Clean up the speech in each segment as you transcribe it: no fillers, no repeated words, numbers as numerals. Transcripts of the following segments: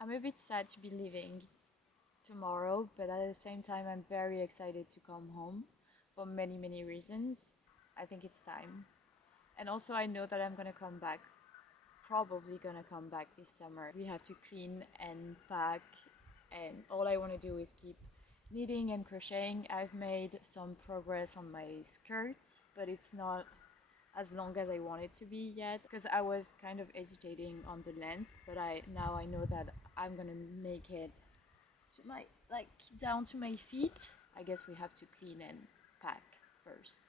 I'm a bit sad to be leaving tomorrow, but at the same time, I'm very excited to come home for many, many reasons. I think it's time. And also, I know that I'm gonna come back, probably gonna come back this summer. We have to clean and pack, and all I wanna do is keep knitting and crocheting. I've made some progress on my skirts, but it's not as long as I want it to be yet because I was kind of hesitating on the length, but I know that I'm gonna make it to my like down to my feet. I guess we have to clean and pack first.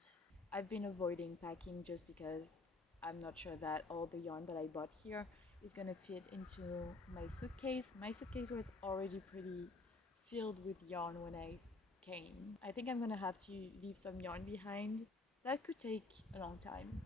I've been avoiding packing just because I'm not sure that all the yarn that I bought here is gonna fit into my suitcase. My suitcase was already pretty filled with yarn when I came. I think I'm gonna have to leave some yarn behind. That could take a long time.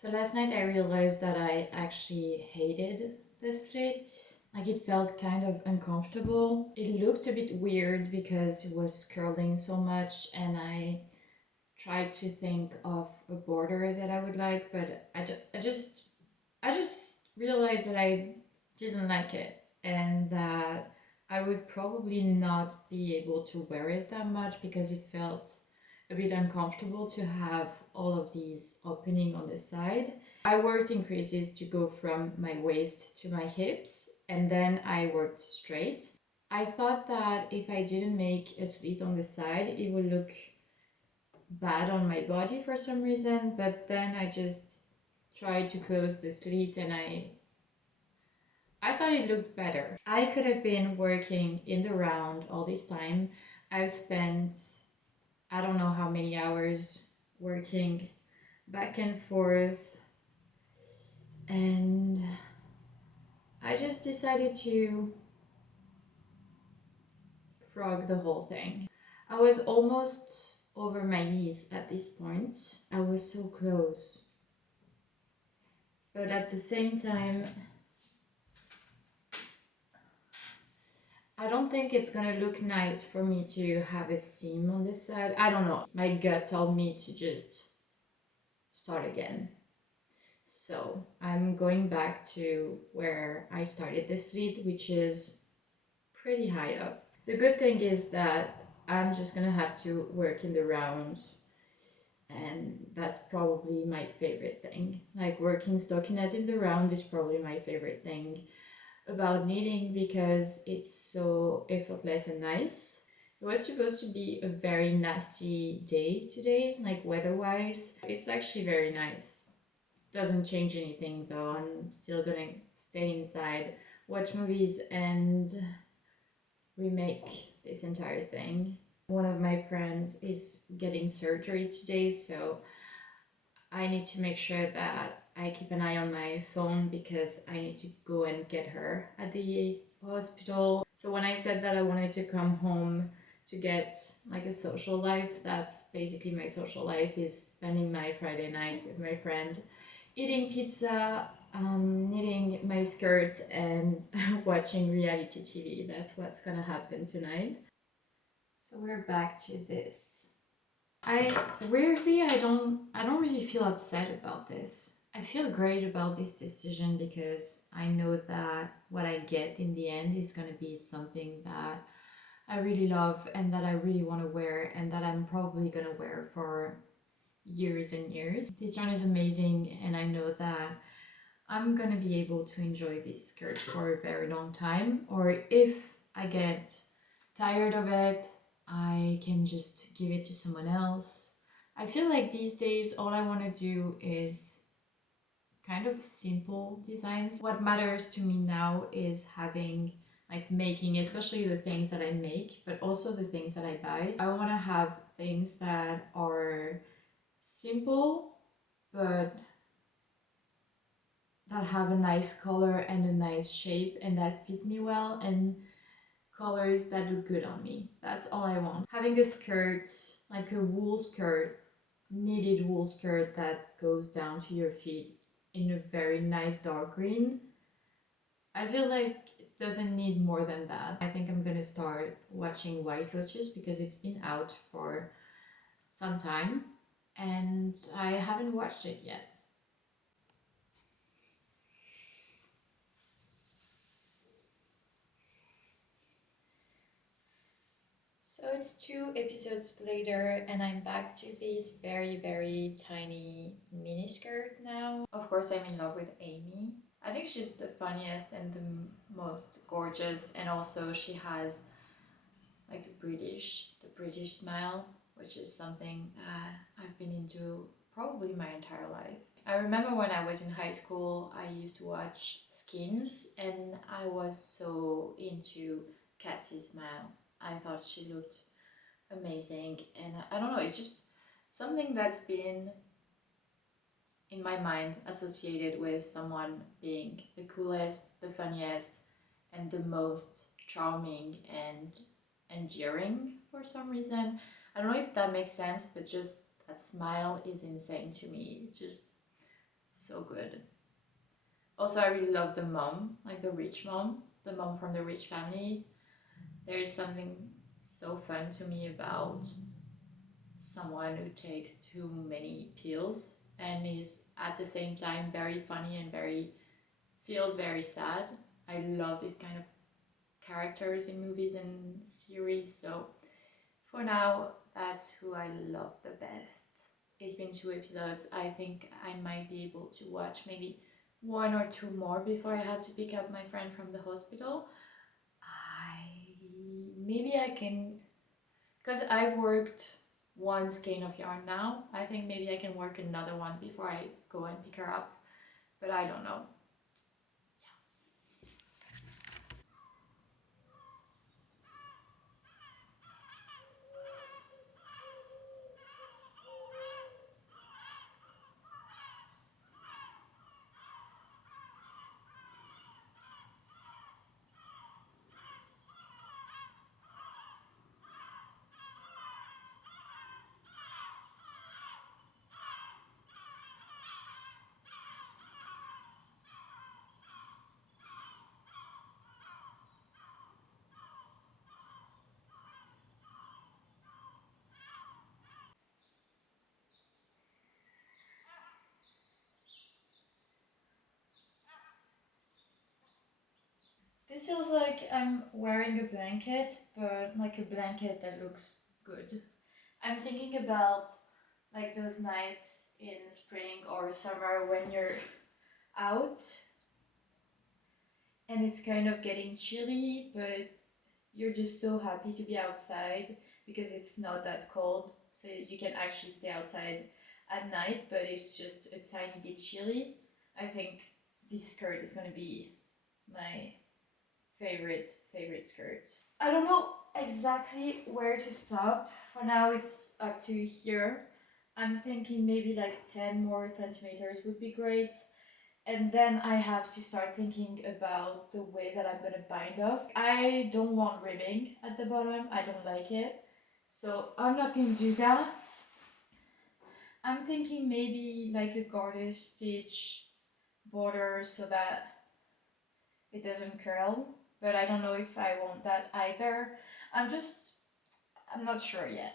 So last night I realized that I actually hated the slit. Like it felt kind of uncomfortable. It looked a bit weird because it was curling so much, and I tried to think of a border that I would like, but I just realized that I didn't like it and that I would probably not be able to wear it that much because it felt a bit uncomfortable to have all of these opening on the side. I worked in creases to go from my waist to my hips, and then I worked straight. I thought that if I didn't make a slit on the side, it would look bad on my body for some reason, but then I just tried to close the slit and I thought it looked better. I could have been working in the round all this time. I've spent I don't know how many hours working back and forth, and I just decided to frog the whole thing. I was almost over my knees at this point. I was so close. But at the same time, I don't think it's gonna look nice for me to have a seam on this side. I don't know. My gut told me to just start again. So I'm going back to where I started this slit, which is pretty high up. The good thing is that I'm just gonna have to work in the round, and that's probably my favorite thing. Like working stockinette in the round is probably my favorite thing about knitting because it's so effortless and nice. It was supposed to be a very nasty day today, like weather wise. It's actually very nice. Doesn't change anything though. I'm still gonna stay inside, watch movies, and remake this entire thing. One of my friends is getting surgery today, so I need to make sure that I keep an eye on my phone because I need to go and get her at the hospital. So when I said that I wanted to come home to get like a social life, that's basically my social life, is spending my Friday night with my friend, eating pizza, knitting my skirt, and watching reality TV. That's what's gonna happen tonight. So we're back to this. I weirdly I don't really feel upset about this. I feel great about this decision because I know that what I get in the end is going to be something that I really love and that I really want to wear and that I'm probably going to wear for years and years. This yarn is amazing, and I know that I'm going to be able to enjoy this skirt for a very long time. Or if I get tired of it, I can just give it to someone else. I feel like these days all I want to do is kind of simple designs. What matters to me now is having, like, making, especially the things that I make, but also the things that I buy. I want to have things that are simple but that have a nice color and a nice shape and that fit me well, and colors that look good on me. That's all I want. Having a skirt, like a wool skirt, knitted wool skirt that goes down to your feet in a very nice dark green, I feel like it doesn't need more than that. I think I'm gonna start watching White Lotus because it's been out for some time and I haven't watched it yet. So it's 2 episodes later, and I'm back to this very, very tiny mini skirt now. Of course, I'm in love with Amy. I think she's the funniest and the most gorgeous, and also she has like the British smile, which is something that I've been into probably my entire life. I remember when I was in high school, I used to watch Skins, and I was so into Cassie's smile. I thought she looked amazing, and I don't know, it's just something that's been in my mind associated with someone being the coolest, the funniest, and the most charming and endearing for some reason. I don't know if that makes sense, but just that smile is insane to me. Just so good. Also, I really love the mom, like the rich mom, the mom from the rich family. There's something so fun to me about someone who takes too many pills and is at the same time very funny and very feels very sad. I love these kind of characters in movies and series, so for now that's who I love the best. It's been 2 episodes. I think I might be able to watch maybe one or two more before I have to pick up my friend from the hospital. Maybe I can, because I've worked one skein of yarn now. I think maybe I can work another one before I go and pick her up, but I don't know. This feels like I'm wearing a blanket, but like a blanket that looks good. I'm thinking about like those nights in spring or summer when you're out and it's kind of getting chilly, but you're just so happy to be outside because it's not that cold. So you can actually stay outside at night, but it's just a tiny bit chilly. I think this skirt is gonna be my favorite skirt. I don't know exactly where to stop. For now, it's up to here. I'm thinking maybe like 10 more centimeters would be great. And then I have to start thinking about the way that I'm gonna bind off. I don't want ribbing at the bottom, I don't like it. So I'm not gonna do that. I'm thinking maybe like a garter stitch border so that it doesn't curl, but I don't know if I want that either. I'm not sure yet.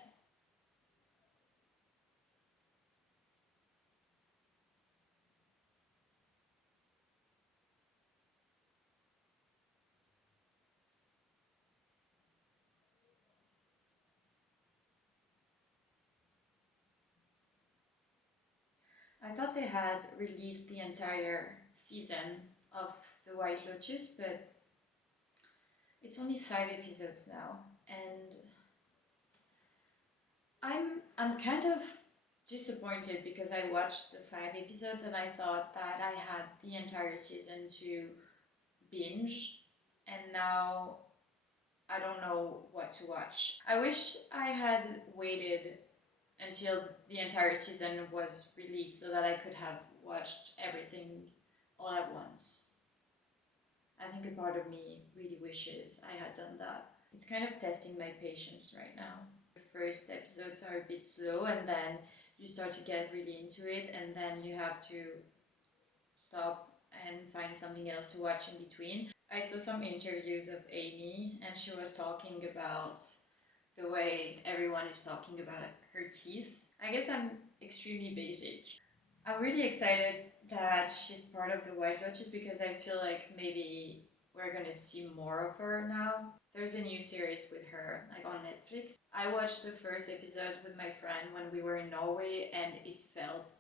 I thought they had released the entire season of The White Lotus, but it's only 5 episodes now, and I'm kind of disappointed because I watched the 5 episodes and I thought that I had the entire season to binge, and now I don't know what to watch. I wish I had waited until the entire season was released so that I could have watched everything all at once. I think a part of me really wishes I had done that. It's kind of testing my patience right now. The first episodes are a bit slow, and then you start to get really into it, and then you have to stop and find something else to watch in between. I saw some interviews of Amy, and she was talking about the way everyone is talking about her teeth. I guess I'm extremely basic. I'm really excited that she's part of the White Lotus because I feel like maybe we're gonna see more of her now. There's a new series with her, like on Netflix. I watched the first episode with my friend when we were in Norway, and it felt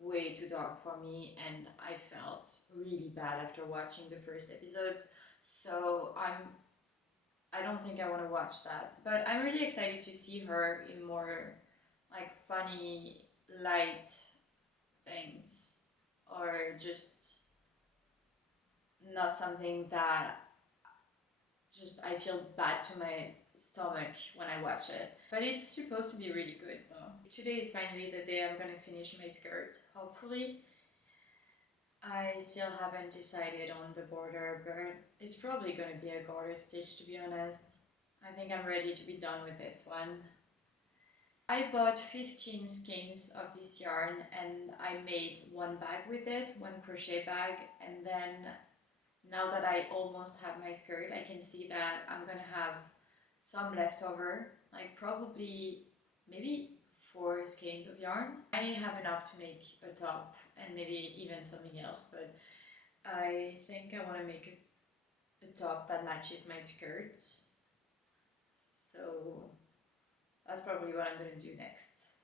way too dark for me, and I felt really bad after watching the first episode. So I don't think I want to watch that. But I'm really excited to see her in more like funny, light things, or just not something that just I feel bad to my stomach when I watch it. But it's supposed to be really good though. Today is finally the day I'm gonna finish my skirt, hopefully. I still haven't decided on the border, but it's probably gonna be a garter stitch, to be honest. I think I'm ready to be done with this one. I bought 15 skeins of this yarn and I made one bag with it, one crochet bag, and then now that I almost have my skirt, I can see that I'm gonna have some leftover, like probably maybe 4 skeins of yarn. I have enough to make a top and maybe even something else, but I think I want to make a top that matches my skirt. So that's probably what I'm gonna do next.